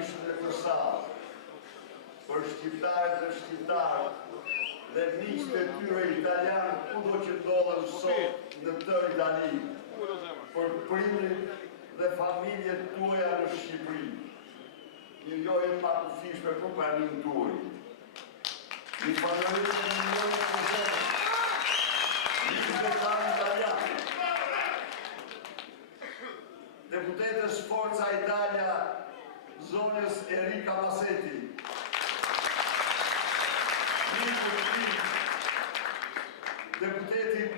shqiptarishën e të salë, për shqiptarët dhe shqiptarët dhe miqtë e tyre italianë kudo që ndodhen sot në tërë Itali, për prindrit dhe familjet tuaja në Shqipëri. Një lojë pa kufishme për pranin tuaj. Një falenderoj një lojë prezente, një qytetar italian, deputetës Forza Italia, zonës Enrica Massetti, deputetit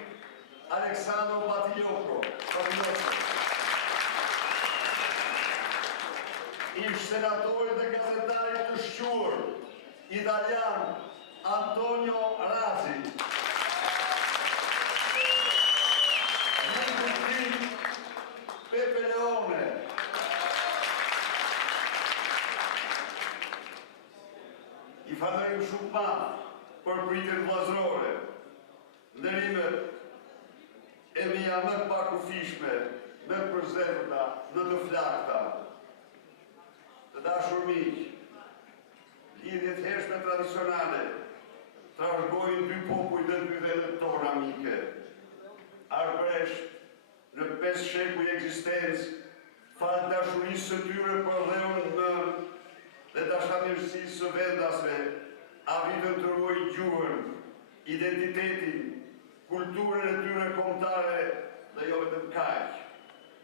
Aleksandro Batigliocco, ish senatorit dhe gazetarit të shquar, italian Antonio Razzi, deputit Pepe Leone, i falenderojmë shumë madh për pritjen vllazërore, ndërimet e mia më të pakufishme, më të përzemërta, më të flakta. Të dashur miq, lidhjet hershme tradicionale trashëgojnë dy popull dhe dy vendet tona mike. Arbëresht në 5 shekuj ekzistencë, fal dashurisë së tyre për dheun nën dhe dashamirësisë së vendasve, arritën të ruajnë gjuhën, identitetin, kulturën e tyre kombëtare dhe jo vetëm kaq,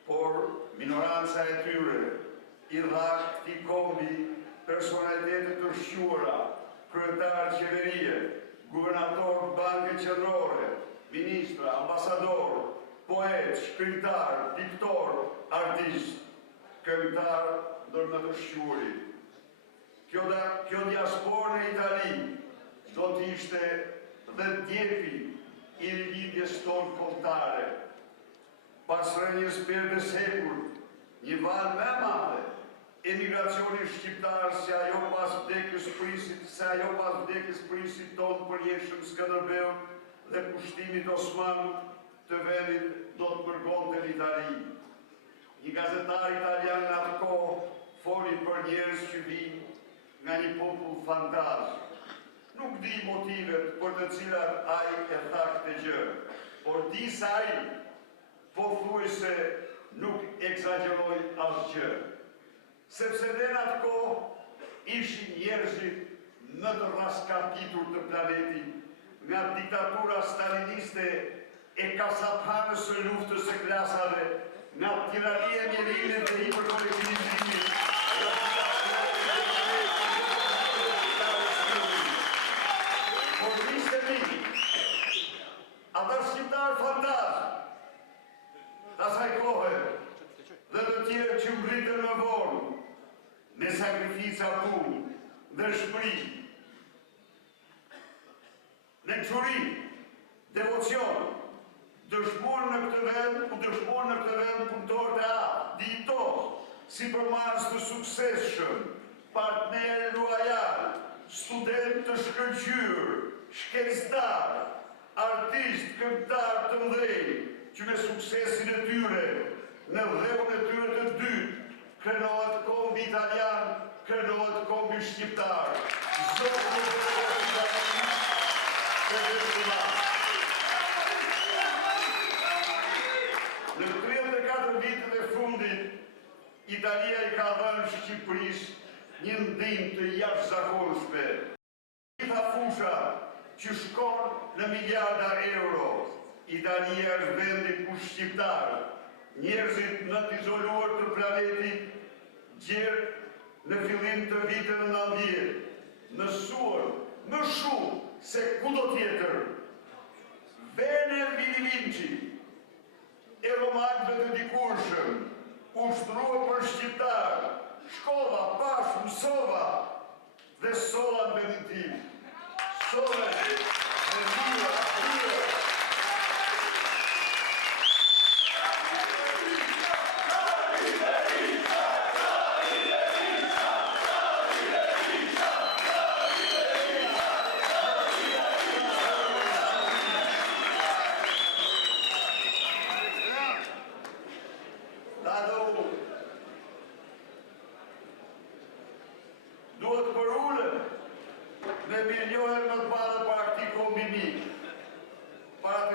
por minoranca e tyre, i dhak këtij kombi personalitetet të shquara, kryetar qeverie, guvernator banke qendrore, ministra, ambasador, poet, shkrimtar, diktor, artist, këngëtar ndër më të shquarit. Kjo diasporë në Itali do të ishte dhe djepi i lidhjes tonë kombëtare. Pas rënjes perë sekur, një val më e madhe, emigracioni shqiptar se ajo pas vdekjes prisit tonë për jeshëm Skënderbeu dhe pushtimit Osman të vendit do të përgonte në Itali. Një gazetar italian në atë kohë foli për njerëz që vinë nga një popull fantazm. Nuk di motivet për të cilat ai e tha këtë gjë, por di se ai pothuajse nuk egzageroi asgjë. Sepse në atë kohë ishin njerëzit më të raskapitur të planetit nga diktatura staliniste e kasaphanës së luftës së klasave, nga tirania e mjerimet dhe hiperkolektivizimit. Ata shqiptarë fantazm të asaj kohe dhe të tjerë që ngritën më vonë me sakrifica punë dhe shpëri, nënçuri, devocion, dëshmorë në këtë vend punëtor të ditos, sipërmarrës të suksesshëm, partner loajal, student të shkëlqyer, shkencëtar, artist, këngëtar të mëdhenj, që me suksesin e tyre, në dheun e tyre të dytë, krenohet kombi italian, krenohet kombi shqiptar. Në 34 vitet e fundit, Italia i ka dhënë Shqipërisë një ndihmë të jashtëzakonshme. Gjitha fusha që shkon në miliarda euro, Italia është vendi ku shqiptarë, njerëzit më të izoluar të planetit, gjerë në fillim të viteve 90, mësuar më shumë se kudo tjetër. Vene Vili Vinci, e romanëve të dikurshëm, ushtrua për shqiptarë, shkova, pash, mësova dhe sola në vendin tim. Sola dhe mira.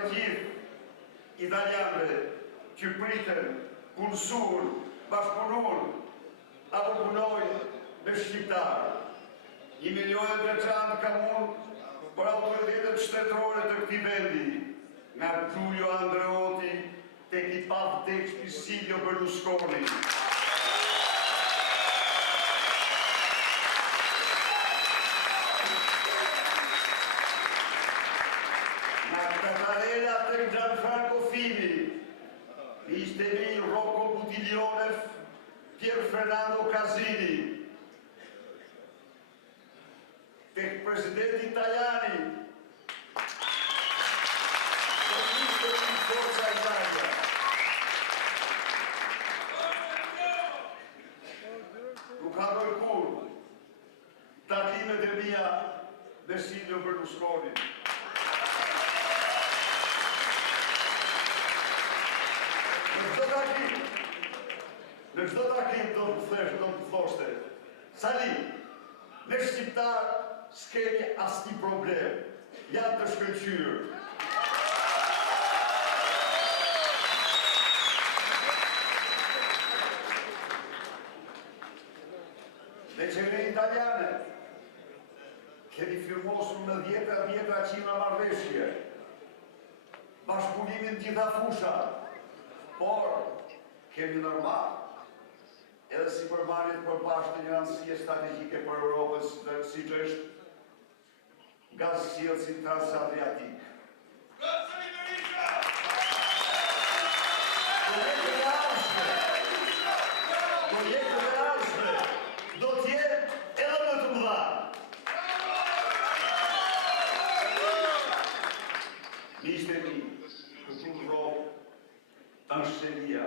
të gjithë italianëve që pritën, punësuan, bashkëpunuan apo punojnë me shqiptarë. 1.300.000 ka mund për autoritetet shtetërore të këtij vendi, nga Giulio Andreotti tek i pavdekshmi Silvio Berlusconi. Nga Mattarella tek Gianfranco Fini, Misteri Rocco Buttiglionev, Pier Fernando Casini, tek presidenti Tajani, Forza Italia. Nuk ka kur takimet e mia me Silvio Berlusconi. Në çdo takim do të thoshte, Sali, me shqiptar s'kemi asnjë problem, janë të shkëlqyer. Le qeverinë italiane kemi firmosur në 10 qindra marrëveshje, bashkëpunimin gjitha fushat, por kemi normal, edhe si përmarrjet përbashkët një anësie strategjike për Europën, siç është gazsjellësi transadriatik. Projektet e ardhshme do të jenë edhe më të mëdha. Miqtë e mi, këtu në Rom është shenja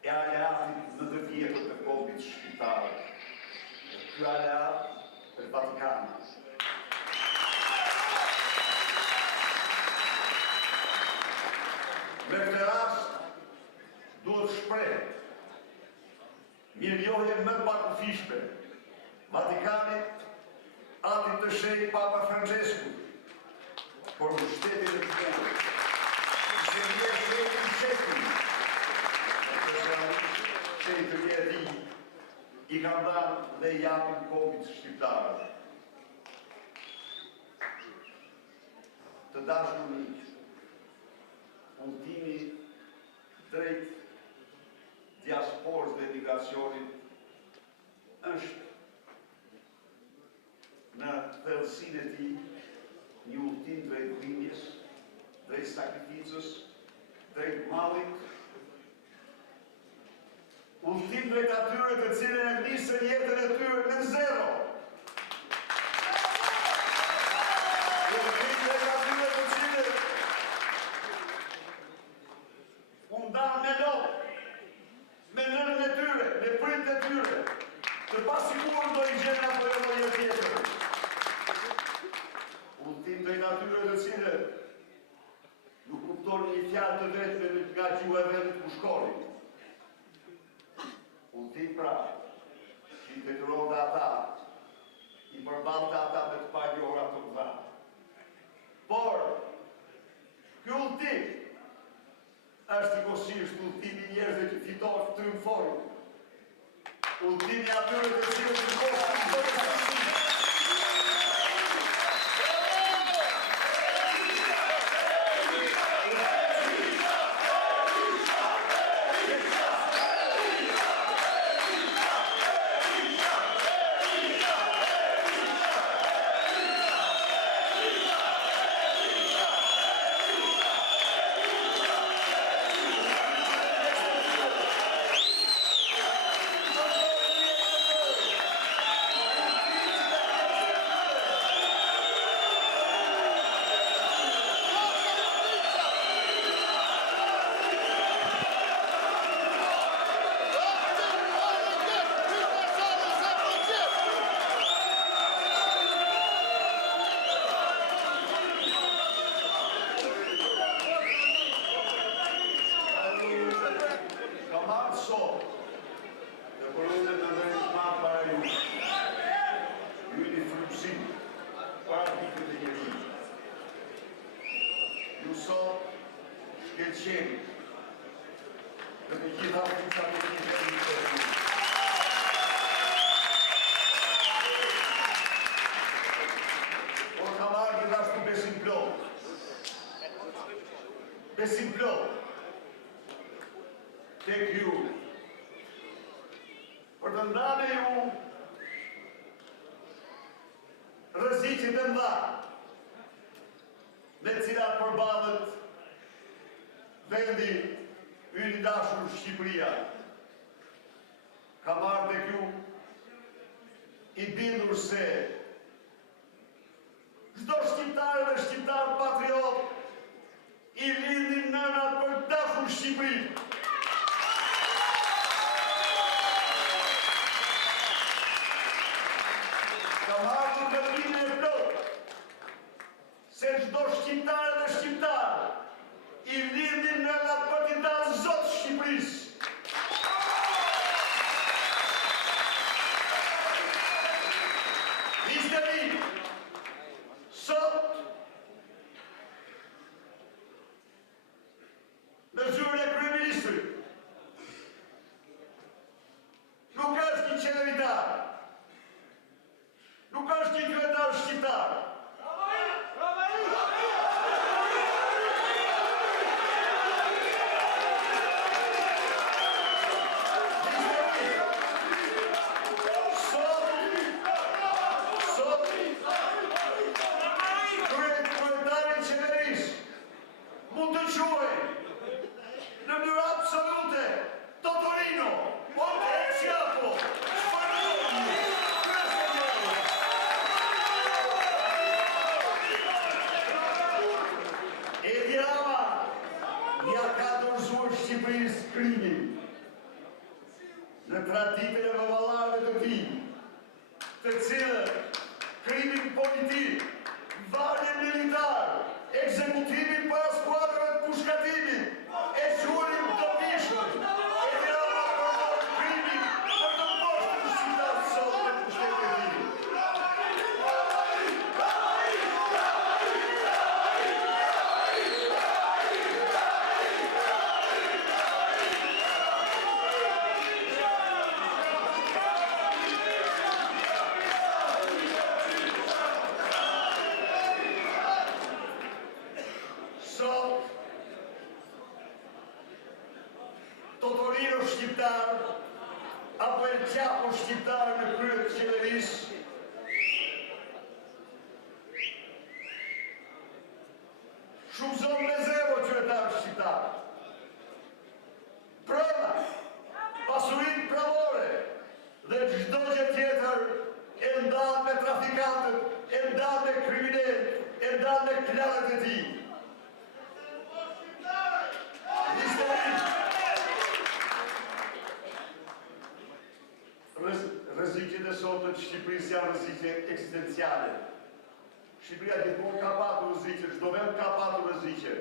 e aleatit në të vjetër të kombit shqiptar. Ky aleat është Vatikani. Me këtë rast, duhet shpreh mirënjohje më pakufishme Vatikanit, atit të shenjtë Papa Francesku, por mbështetjen e tyre, që vjen shenjtë i qetit, shenjtë të vjetëri, i kanë dhënë dhe i japin kombit shqiptar. Të dashur miq, udhëtimi drejt diasporës dhe emigracionit është në thellësinë e tij një udhëtim drejt dhimbjes, drejt sakrificës, drejt mallit, udhëtim drejt atyre të cilën e nisën jetën e tyre në zero. Udhëtim drejt atyre të cilën u ndanë me lopë, me nënën e tyre, me prindët e tyre, të pasiguar do i gjenë apo jo në një tjetër. Udhëtim drejt atyre të cilët nuk kuptonin një fjalë të vetme nga gjuha e vendit ku shkonin. Udhëtim pra, që i detyronte ata, i përballante ata me të pagjohura të mëdha. Por, ky udhëtim është i kosisht udhëtimi i njerëzve që fitojnë triumfojnë. Udhëtimi atyre të cilët fitojnë çdo të sot shkëlqemi në të gjitha fuqat e këtij vendi të ri. Por ka marrë gjithashtu besim plot. Besim plot tek ju. Për të ndarë ju rreziqet e mëdha me të cilat përballet vendi ynë i dashur Shqipëria. Ka marrë tek ju i bindur se çdo shqiptar dhe shqiptar patriot i lindin nënat për të dashur Shqipërinë. Se çdo shqiptar dhe shqiptar i lindin nënat për t'i dalë Zot Shqipërisë. Miqtë e mi, sot në zyrën e kryeministrit nuk është një qeveritar, nuk është një kryetar shqiptar. Në traditën e baballarëve të tij, të cilët krimin politik, varjen militar, ekzekutimin para skuadrave të pushkatimit, e quajnë dobishëm, e Tirana përdor krimin për të mposhtur shqiptarët sot në pushtetin e tij. Totorino shqiptar apo El Chapo shqiptar në krye të qeverisë shuzon me zero qytetar shqiptar. Prova, pasurinë pravore dhe çdo gjë tjetër e ndan me trafikantët, e ndan me kriminalët, e ndan me klanët e tij. Rreziqet e sotme të Shqipërisë janë rreziqe eksistenciale. Shqipëria gjithmonë ka patur rreziqe, çdo vend ka patur rreziqe.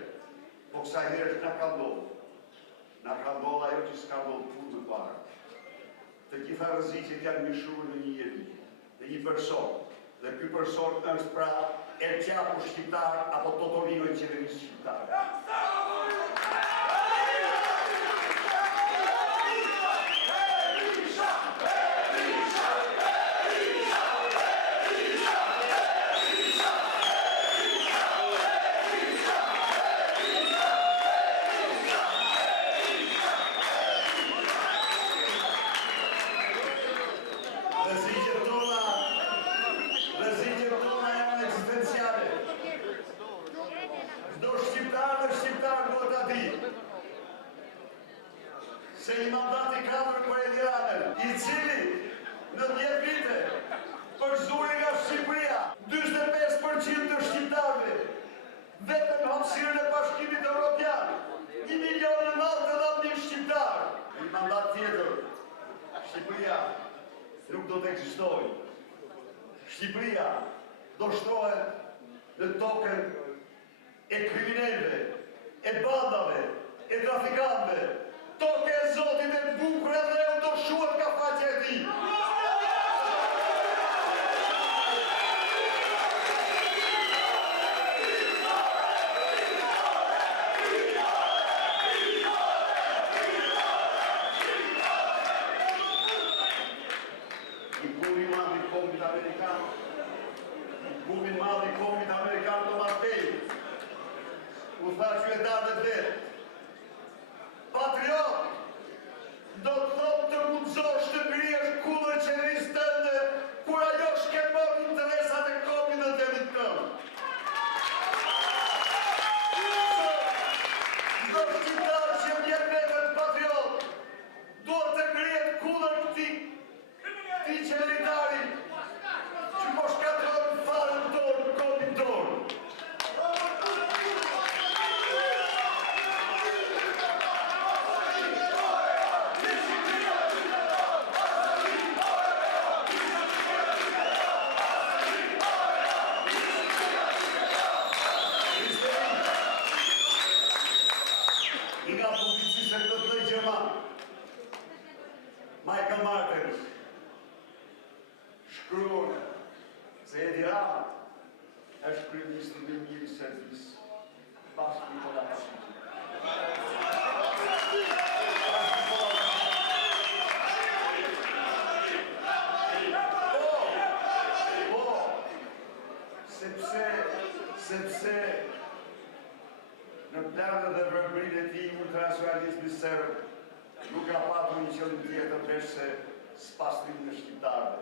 Po kësaj herë na ka ndodhur. Na ka ndodhur ajo që s'ka ndodhur kurrë më parë. Të gjitha rreziqet janë mishur në një njeri, në një person. Dhe ky person është pra El Chapo shqiptar apo Totorino i qeverisë shqiptare. Se i mandati 4 për Ediranën, i cili në 10 vite përzuri nga Shqipëria 45% të shqiptarëve, vetëm hapësirën e Bashkimit Evropian, 1,9 milion shqiptar. Në një mandat tjetër, Shqipëria nuk do të ekzistojë. Shqipëria do shtrohet në tokën e kriminalëve, e bandave, e trafikantëve. Tokë e Zotit e bukur edhe u do shuhet ka faqja e tij. qytetarët vetë. Patriot, do të thotë të mundësosh të kryesh kundër qeverisë tënde, kur ajo shkelbon interesat e kopit dhe vendit tënd. Çdo shqiptar që vjen vetëm patriot, duhet të kryet kundër këtij qeveritari që po shkatron farën tonë, kopin tonë. Michael Martins shkruan se Edi Rama është kryeministri më i mirë i Serbisë pas Nikola Pašićit. Sepse në planet dhe vërbrinë e tij ultranacionalizmi serb nuk ka patur një qëllim tjetër veç se spastrimin e shqiptarëve.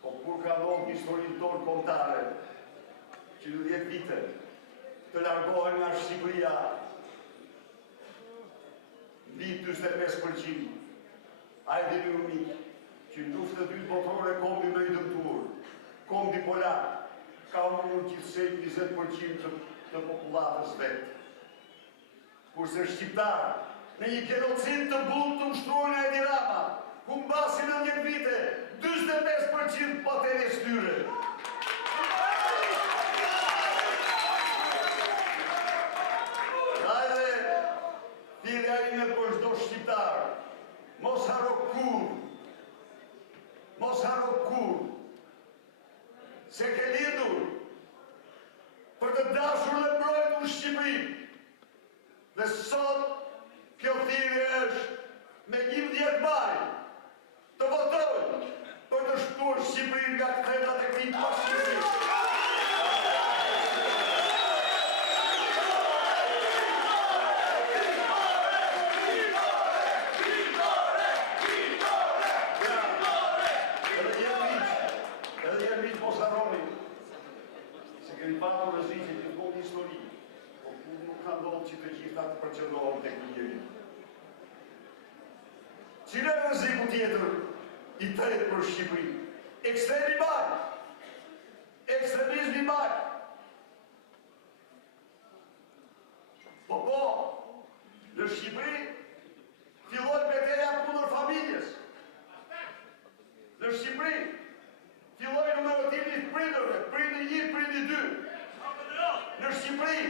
Po kur ka ndodhur historinë tonë kombëtare, që në 10 vite të largohen nga Shqipëria mbi 45%, ai dini unik që në luftën e dytë botërore kombi më i dëmtuar, kombi polak, ka humbur gjithsej 20% të popullatës vetë. Kurse shqiptarë në një genocid të butë të ushtruar nga Edi Rama, ku mbasi në 10 vite, 45% patenes tyre. Hajde, thirrja ime për çdo shqiptar, mos haro kur, se ke lindur për të dashur dhe mbrojtur Shqipërinë. Dhe sot kjo thirrje është me 11 maj të votojnë për të shtuar Shqipërinë nga kthetat e këtij pashkësi. Edhe jemi mos harroni se kemi patur rreziqe të gjithë histori. Nuk ka ndodhur që të gjitha të përqendrohen tek njëri. Cila është rreziku tjetër i tretë për Shqipërinë? Ekstremi i madh. Ekstremizmi i madh. Po, në Shqipëri filloi betejë kundër familjes. Në Shqipëri filloi numërotimi i prindërve, prindi 1, prindi 2. Në Shqipëri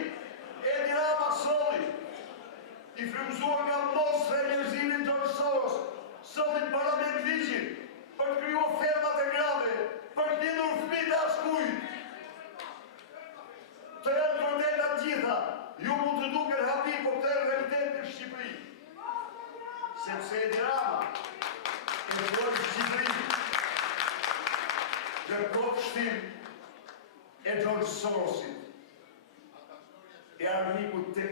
Edi Rama solli, i frymzuar nga mostre e njerëzimin George Soros, solli në parlament ligjin për të krijuar fermat e grave, për të lindur fëmijë të askujt. Të janë vërteta të gjitha, ju mund të duket hapi, por këtë është realiteti në Shqipëri. Sepse Edi Rama e shkruaj Shqipërinë në kopshtin e George Sorosit. E armikut të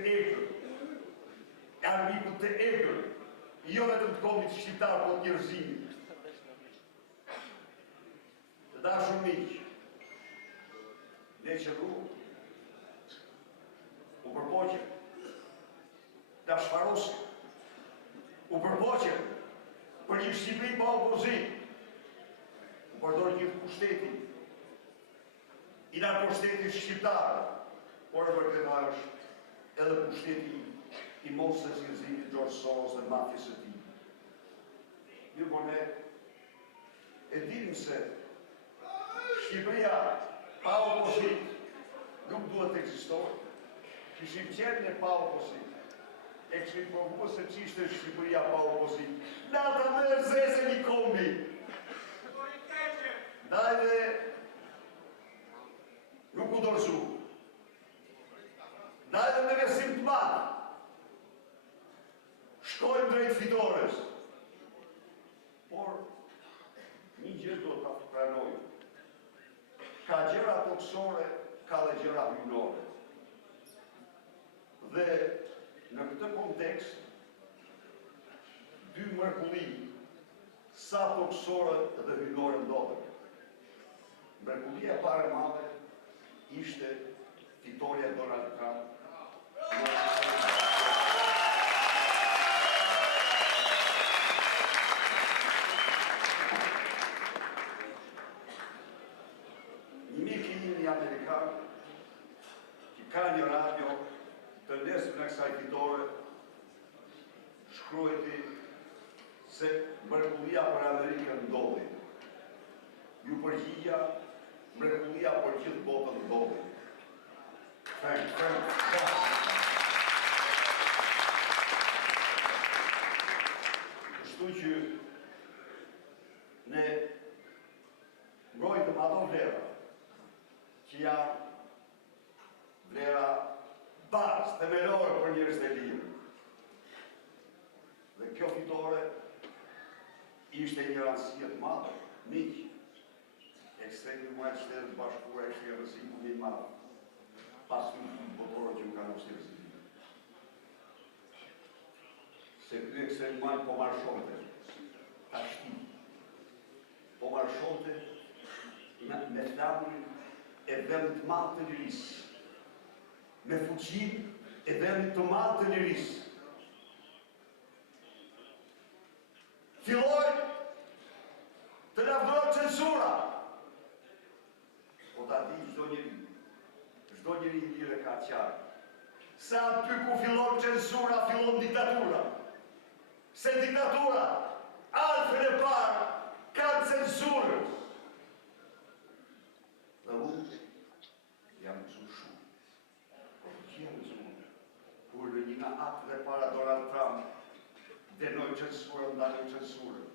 egër, jo vetëm të kombit shqiptar, po të njerëzimit. Të dashur miq, ne që u përpoqëm, ta shfarosim, u përpoqëm për një Shqipëri pa opozit, u përdor gjithë pushtetin, i nga pushtetin shqiptar, por e vërteta është edhe pushteti i mosës njerëzimit George Soros dhe mafjes së tij. Mirë, por ne e dimë se Shqipëria pa opozit nuk duhet të ekzistojë. Kishim qenë ne pa opozit, e kishim provuar se ç'ishte Shqipëria pa opozit. Nata më e zezë një kombi. Ndajde nuk u dorëzu. Ndajde me besim të madh. Shkojmë drejt fitores. Por një gjë do ta pranojmë. Ka gjëra toksore, ka dhe gjëra hyjnore. Dhe në këtë kontekst, dy mrekulli sa toksore dhe hynore ndodhen. Mrekullia e parë e madhe ishte fitoria e Donald Trump. Një mik i një amerikan që ka një radio të nesër në kësaj fitore shkruajti se mrekullia për Amerikën ndodhi. Ju përgjigja, mrekullia për gjithë botën ndodhi. Kështu që ne mbrojtëm ato vlera që janë vlera bazë themelore për njerëzit e lirë. Dhe kjo fitore ishte një rëndësie të madhe, miq. Ekstremizmi i Shtetit Bashkuar ishte një rreziku më i madh pas botërore që më kanë observuar. Se ky ekstremizm po marshonte, tashti, po marshonte me flamurin e vendit të madh të lirisë, me fuqinë e vendit të madh të lirisë. Filloi të lavdëroj censura. Po ta di çdo njeri i lirë ka qartë. Se aty ku fillon censura, fillon diktatura. Se diktatura, alfën e parë, ka censurë. Dhe unë jam mësuar shumë. Po që jam mësuar? Kur në një nga akteve para Donald Trump denoj censurën, ndaloj censurën.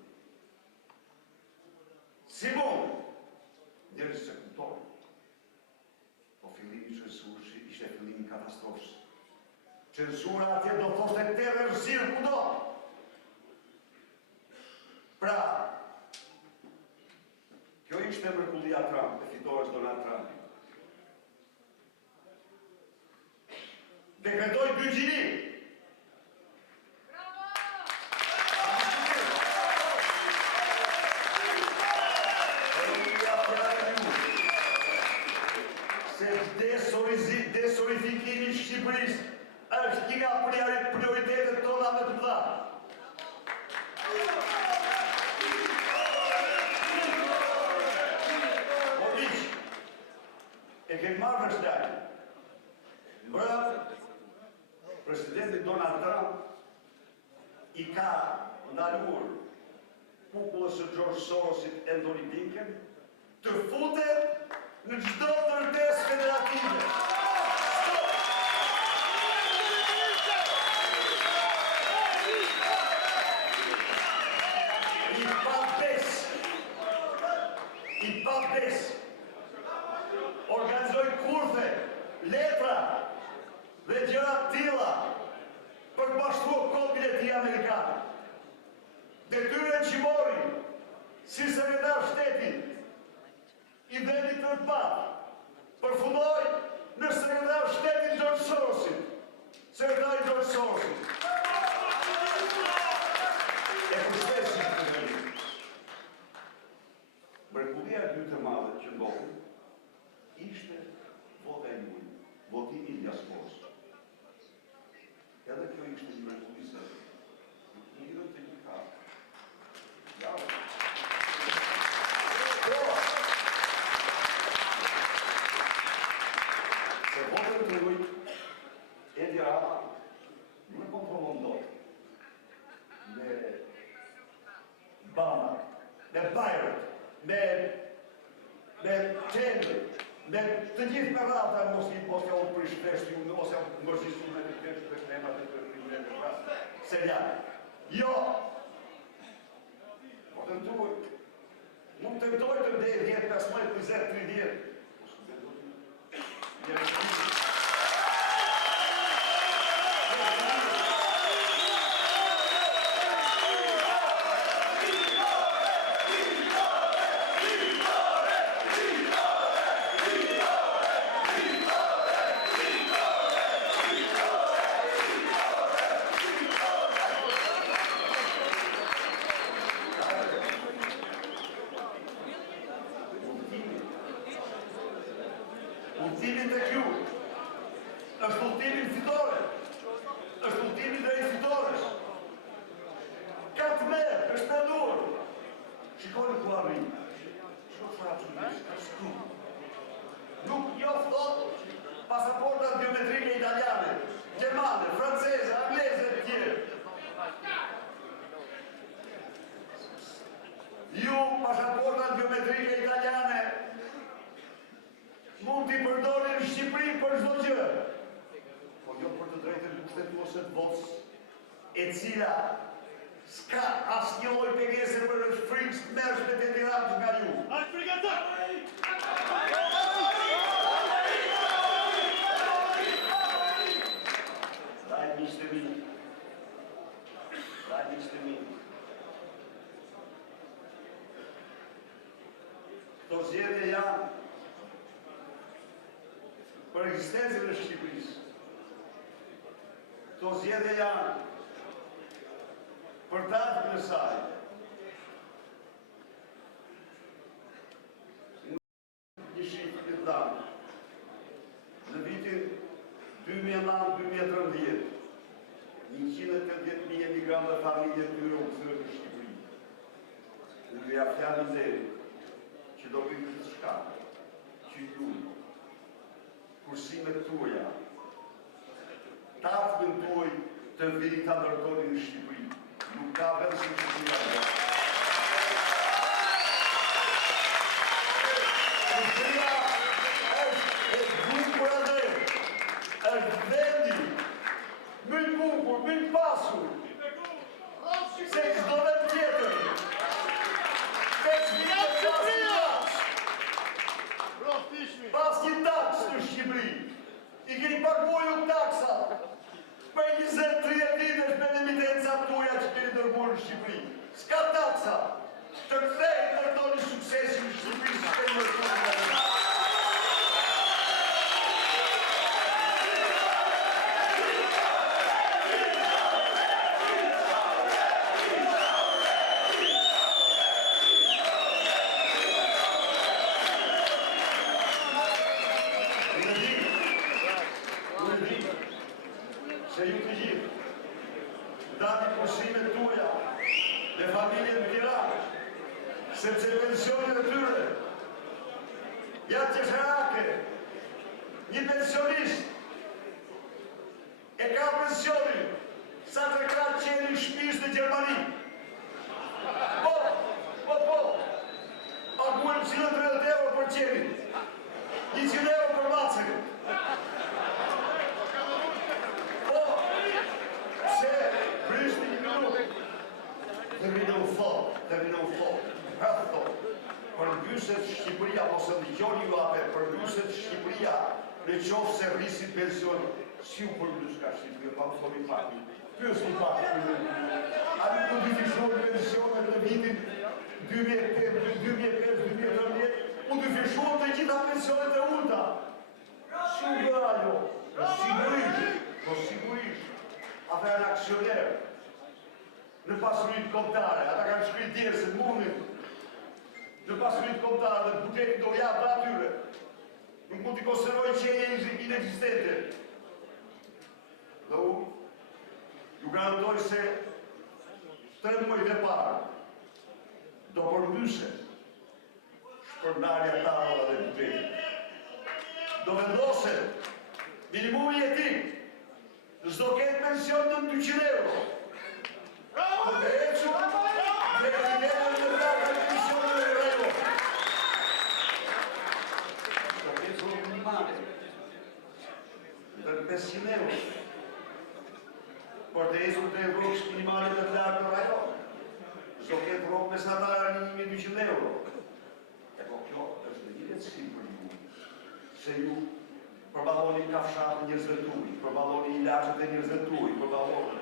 Si mund? Njerëz se kuptojnë. Po fillimi i censurës ishte fillimi i katastrofës. Censura atje do thoshte terrorizim kudo. Pra, kjo ishte mrekullia Trump, e fitores Donald Trump. Dekretoi 2 gjini. Desorifikimi i Shqipërisë është një nga prioritetet tona më të mëdha. Po miq, e kemi marrë vështirë. Presidenti Donald Trump i ka ndaluar popullës së George Sorosit e Anthony Blinken të futet në çdo ndërtesë federative. I papes organizoj kurthe, letra dhe gjëra të tilla për bashkuar Kongresin Amerikan. Detyrën që mori si sekretar shteti i vendit të parë përfundoi në sekretar shtetin George Sorosit. Sekretari George Sorosit. E kushtesin të vendit. Mrekullia e dytë e madhe që ndodhi ishte vota e juaj, votimi i diasporës. Edhe kjo ishte një mrekulli se lidhet të një kapë. Se votën të juaj, Edi Rama nuk kontrollon dot me Bama, me Bayrat, me qendrë, me të gjithë me rata mos ja unë për shpeshti unë, ose ja mërgjisu me të kërështë të kremat e të rrimë në prasë. Se janë. Jo! Po të ndruaj. Nuk të ndoj të ndej 10, 15, 20, 30. e cila s'ka asnjë lloj pegese për frikë të mërshme të tiranës nga ju. Daj miqtë mi. Këto zgjedhje janë për ekzistencën e Shqipërisë. Këto zgjedhje janë për datën e saj. Një shifër të danë. Në vitin 2009-2013, 180.000 emigrantë dhe familje të tyre u kthyer në Shqipëri. Unë ja fjalën deri që do bëjmë të shka, që ju, kursimet tuaja, taftën tuaj të vini të ndërtoni në Shqipëri. Nuk ka vend si Shqipëria. Shqipëria është e bukur atë, është vendi më i bukur, më i pasur, se çdo vend tjetër. Pas një taks në Shqipëri, i keni paguar taksa për 20-30 vitesh me emitencat tuaja që keni dërguar në Shqipëri. S'ka taksa, të kthejnë të ndoni suksesin në Shqipëri që keni mërtuar. Se ju të gjithë, dati kursimet tuaja dhe familje në Tiranë, sepse pensionet e tyre janë qesharake. Një pensionist e ka pensionin sa të ka qenë në shtëpisë në Gjermani. Po, paguajmë 130 euro për qenin, 100 euro për macën. Terminon fort, hëthot, përmbyset Shqipëria, ose në gjoni ju ape, përmbyset Shqipëria në qofë se rrisit pension, si u përmbys ka Shqipëria, pa më thoni pak. Pyës një pak, a në të dyfishonë pensionet në vitin 2005-2013, u dyfishonë të gjitha pensionet e ulta. Si u bërë ajo? Sigurisht, ata janë aksionerë. Në pasurit kombëtare, ata kanë shkrit djerë se mundin në pasurit kombëtare dhe bugetin do japë atyre. Nuk mund t'i konservoj qenje inexistente. Dhe unë, ju garantoj se 3 muajt e parë do përmbyse shpërndarja tavola dhe bugetin. Do vendoset minimumi jetik, s'do ketë pension në 200 euro. Dhe eqo, dhe kabinetet në vraka në pensionet e rejo. Do ketë rogë minimale, dhe 500 euro. Por të ezur të rogës minimale dhe të lartë në rejo. Do ketë rogë mesatare në 1200 euro. E po kjo është dhe një si për ju, se ju përbaloni kafshatë njërzve tuj, përbaloni ilaqët e njërzve tuj, përbaloni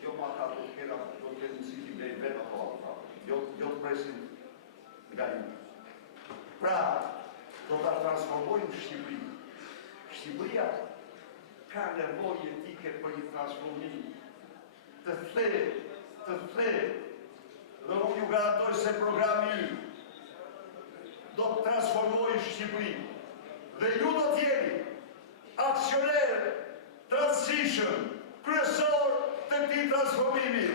jo ma ka do të ketë nësiti me i vetë ato, jo të presin nga ju. Pra, do të transformojnë Shqipëri. Shqipëria ka nevojë etike për një transformim të thellë, dhe unë ju garantoj se programi ju do të transformojnë Shqipëri. Dhe ju do t'jeni aksioner, transition, kryesor të këtij transformimi.